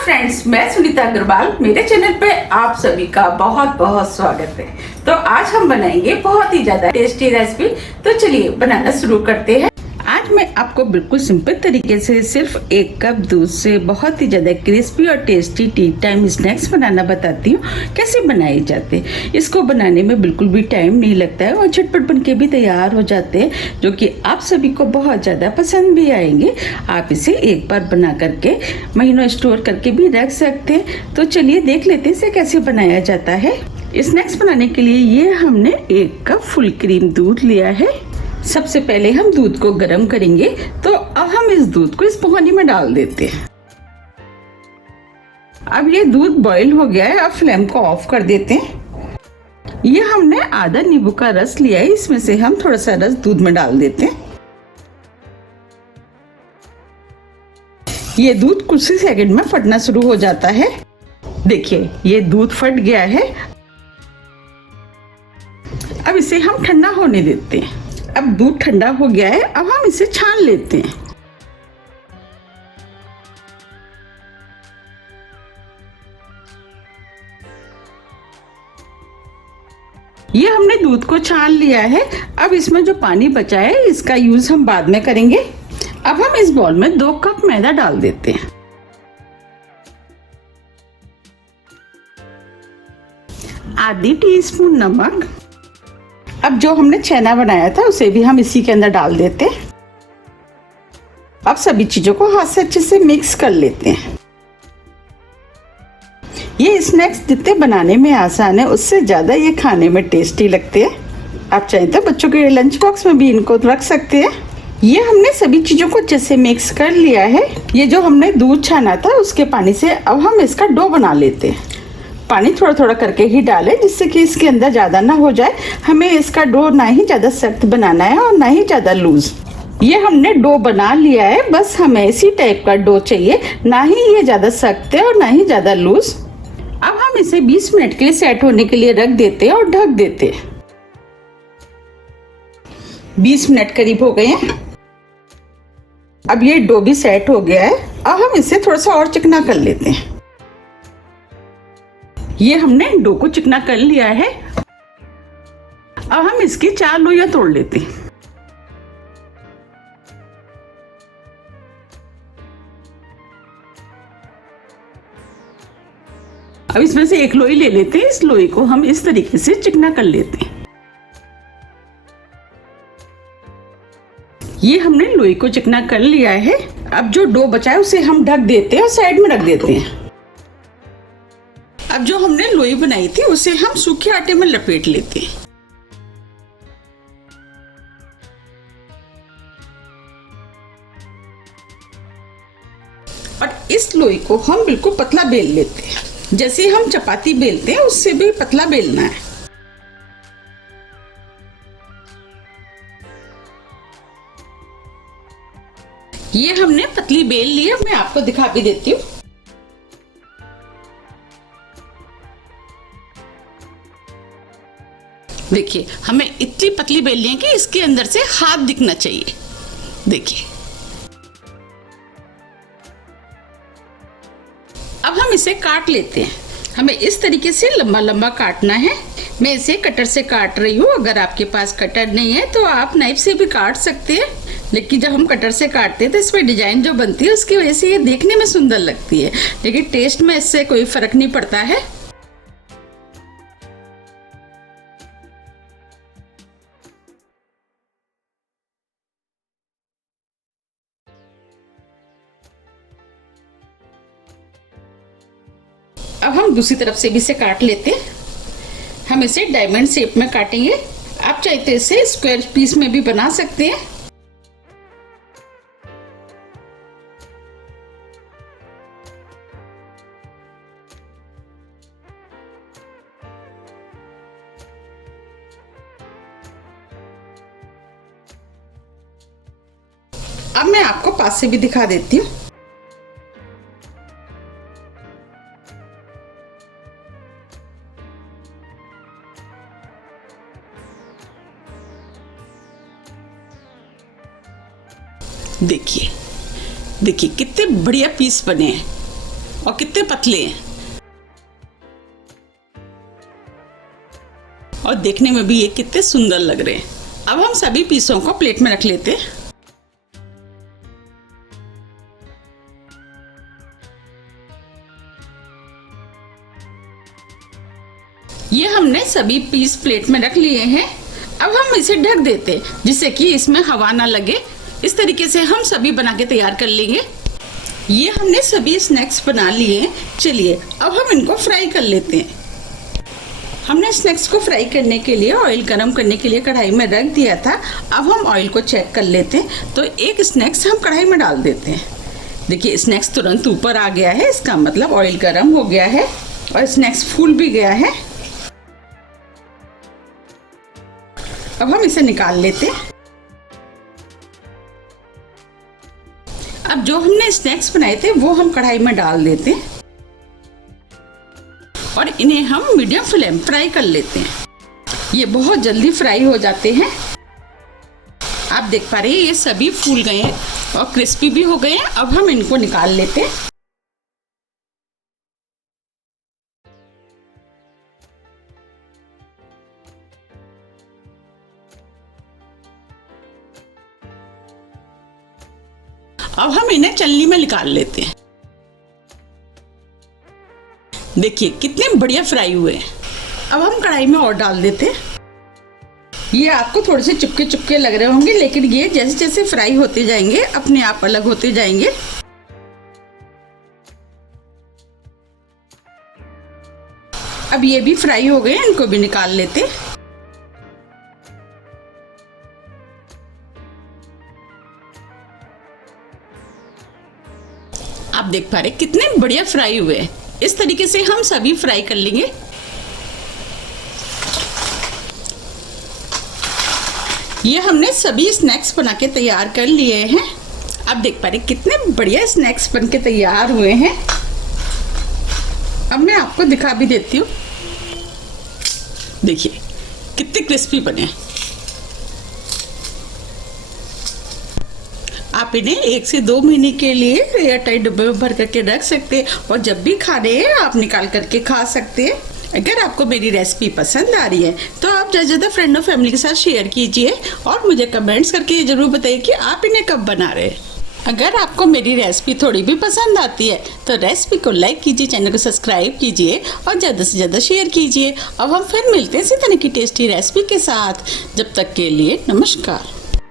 Friends, मैं सुनीता अग्रवाल। मेरे channel पे आप सभी का बहुत बहुत स्वागत है। तो आज हम बनाएंगे बहुत ही ज्यादा टेस्टी रेसिपी। तो चलिए बनाना शुरू करते हैं। आज मैं आपको बिल्कुल सिंपल तरीके से सिर्फ 1 कप दूध से बहुत ही ज़्यादा क्रिस्पी और टेस्टी टी टाइम स्नैक्स बनाना बताती हूँ। कैसे बनाए जाते हैं, इसको बनाने में बिल्कुल भी टाइम नहीं लगता है और झटपट बन के भी तैयार हो जाते हैं, जो कि आप सभी को बहुत ज़्यादा पसंद भी आएंगे। आप इसे एक बार बना करके महीनों स्टोर करके भी रख सकते हैं। तो चलिए देख लेते हैं इसे कैसे बनाया जाता है। स्नैक्स बनाने के लिए ये हमने 1 कप फुल क्रीम दूध लिया है। सबसे पहले हम दूध को गर्म करेंगे। तो अब हम इस दूध को इस पोहानी में डाल देते हैं। अब ये दूध बॉईल हो गया है। अब फ्लेम को ऑफ कर देते हैं। ये हमने आधा नींबू का रस लिया है, इसमें से हम थोड़ा सा रस दूध में डाल देते हैं। ये दूध कुछ ही सेकंड में फटना शुरू हो जाता है। देखिए ये दूध फट गया है। अब इसे हम ठंडा होने देते हैं। अब दूध ठंडा हो गया है। अब हम इसे छान लेते हैं। ये हमने दूध को छान लिया है। अब इसमें जो पानी बचा है इसका यूज हम बाद में करेंगे। अब हम इस बाउल में 2 कप मैदा डाल देते हैं। आधी टीस्पून नमक। अब जो हमने छेना बनाया था उसे भी हम इसी के अंदर डाल देते हैं। अब सभी चीजों को हाथ से अच्छे से मिक्स कर लेते हैं। ये स्नैक्स जितने बनाने में आसान है उससे ज्यादा ये खाने में टेस्टी लगते हैं। आप चाहें तो बच्चों के लंच बॉक्स में भी इनको रख सकते हैं। ये हमने सभी चीजों को अच्छे से मिक्स कर लिया है। ये जो हमने दूध छाना था उसके पानी से अब हम इसका डो बना लेते हैं। पानी थोड़ा थोड़ा करके ही डालें, जिससे कि इसके अंदर ज़्यादा ना हो जाए। हमें इसका डो ना ही ज़्यादा सख्त बनाना है और ना ही ज़्यादा लूज। ये हमने डो बना लिया है, बस हमें इसी टाइप का डो चाहिए, ना ही ये ज़्यादा सख्त है और ना ही ज़्यादा लूज। अब हम इसे 20 मिनट के लिए सेट होने के लिए रख देते हैं और ढक देते हैं। 20 मिनट करीब हो गए हैं। अब ये डो भी सेट हो गया है। अब हम इसे थोड़ा सा और चिकना कर लेते हैं। ये हमने डो को चिकना कर लिया है। अब हम इसकी 4 लोइयां तोड़ लेते हैं। अब इसमें से 1 लोई ले लेते हैं। इस लोई को हम इस तरीके से चिकना कर लेते हैं। ये हमने लोई को चिकना कर लिया है। अब जो डो बचा है उसे हम ढक देते हैं और साइड में रख देते हैं। अब जो हमने लोई बनाई थी उसे हम सूखे आटे में लपेट लेते हैं। और इस लोई को हम बिल्कुल पतला बेल लेते हैं। जैसे हम चपाती बेलते हैं उससे भी पतला बेलना है। ये हमने पतली बेल ली है। मैं आपको दिखा भी देती हूँ। देखिए हमें इतनी पतली बेलनी है कि इसके अंदर से हाथ दिखना चाहिए। देखिए अब हम इसे काट लेते हैं। हमें इस तरीके से लंबा लंबा काटना है। मैं इसे कटर से काट रही हूँ। अगर आपके पास कटर नहीं है तो आप नाइफ से भी काट सकते हैं, लेकिन जब हम कटर से काटते हैं तो इसमें डिजाइन जो बनती है उसकी वजह से ये देखने में सुंदर लगती है, लेकिन टेस्ट में इससे कोई फर्क नहीं पड़ता है। अब हम दूसरी तरफ से भी इसे काट लेते हैं। हम इसे डायमंड शेप में काटेंगे। आप चाहे तो इसे स्क्वायर पीस में भी बना सकते हैं। अब मैं आपको पास से भी दिखा देती हूँ। देखिए देखिए कितने बढ़िया पीस बने हैं। और कितने पतले हैं, और देखने में भी ये कितने सुंदर लग रहे हैं। अब हम सभी पीसों को प्लेट में रख लेते हैं। ये हमने सभी पीस प्लेट में रख लिए हैं। अब हम इसे ढक देते हैं जिससे कि इसमें हवा ना लगे। इस तरीके से हम सभी बना के तैयार कर लेंगे। ये हमने सभी स्नैक्स बना लिए हैं। चलिए अब हम इनको फ्राई कर लेते हैं। हमने स्नैक्स को फ्राई करने के लिए ऑयल गरम करने के लिए कढ़ाई में रख दिया था। अब हम ऑयल को चेक कर लेते हैं। तो एक स्नैक्स हम कढ़ाई में डाल देते हैं। देखिए स्नैक्स तुरंत ऊपर आ गया है, इसका मतलब ऑयल गरम हो गया है और स्नैक्स फूल भी गया है। अब हम इसे निकाल लेते हैं। अब जो हमने स्नैक्स बनाए थे वो हम कढ़ाई में डाल देते हैं और इन्हें हम मीडियम फ्लेम फ्राई कर लेते हैं। ये बहुत जल्दी फ्राई हो जाते हैं। आप देख पा रहे हैं ये सभी फूल गए हैं और क्रिस्पी भी हो गए हैं। अब हम इनको निकाल लेते हैं। अब हम इन्हें छलनी में निकाल लेते हैं। देखिए कितने बढ़िया फ्राई हुए हैं। अब हम कढ़ाई में और डाल देते हैं। ये आपको थोड़े से चिपके चिपके लग रहे होंगे, लेकिन ये जैसे जैसे फ्राई होते जाएंगे अपने आप अलग होते जाएंगे। अब ये भी फ्राई हो गए, इनको भी निकाल लेते हैं। आप देख पा रहे कितने बढ़िया फ्राई हुए हैं। इस तरीके से हम सभी फ्राई कर लेंगे। ये हमने सभी स्नैक्स बना के तैयार कर लिए हैं। आप देख पा रहे कितने बढ़िया स्नैक्स बन के तैयार हुए हैं। अब मैं आपको दिखा भी देती हूँ। देखिए कितने क्रिस्पी बने हैं। आप इन्हें 1 से 2 महीने के लिए एयरटाइट डब्बे में भर करके रख सकते हैं और जब भी खाने हैं आप निकाल करके खा सकते हैं। अगर आपको मेरी रेसिपी पसंद आ रही है तो आप ज़्यादा से ज़्यादा फ्रेंड और फैमिली के साथ शेयर कीजिए और मुझे कमेंट्स करके ये ज़रूर बताइए कि आप इन्हें कब बना रहे हैं। अगर आपको मेरी रेसिपी थोड़ी भी पसंद आती है तो रेसिपी को लाइक कीजिए, चैनल को सब्सक्राइब कीजिए और ज़्यादा से ज़्यादा शेयर कीजिए। अब हम फिर मिलते हैं इसी तरह की टेस्टी रेसिपी के साथ। जब तक के लिए नमस्कार।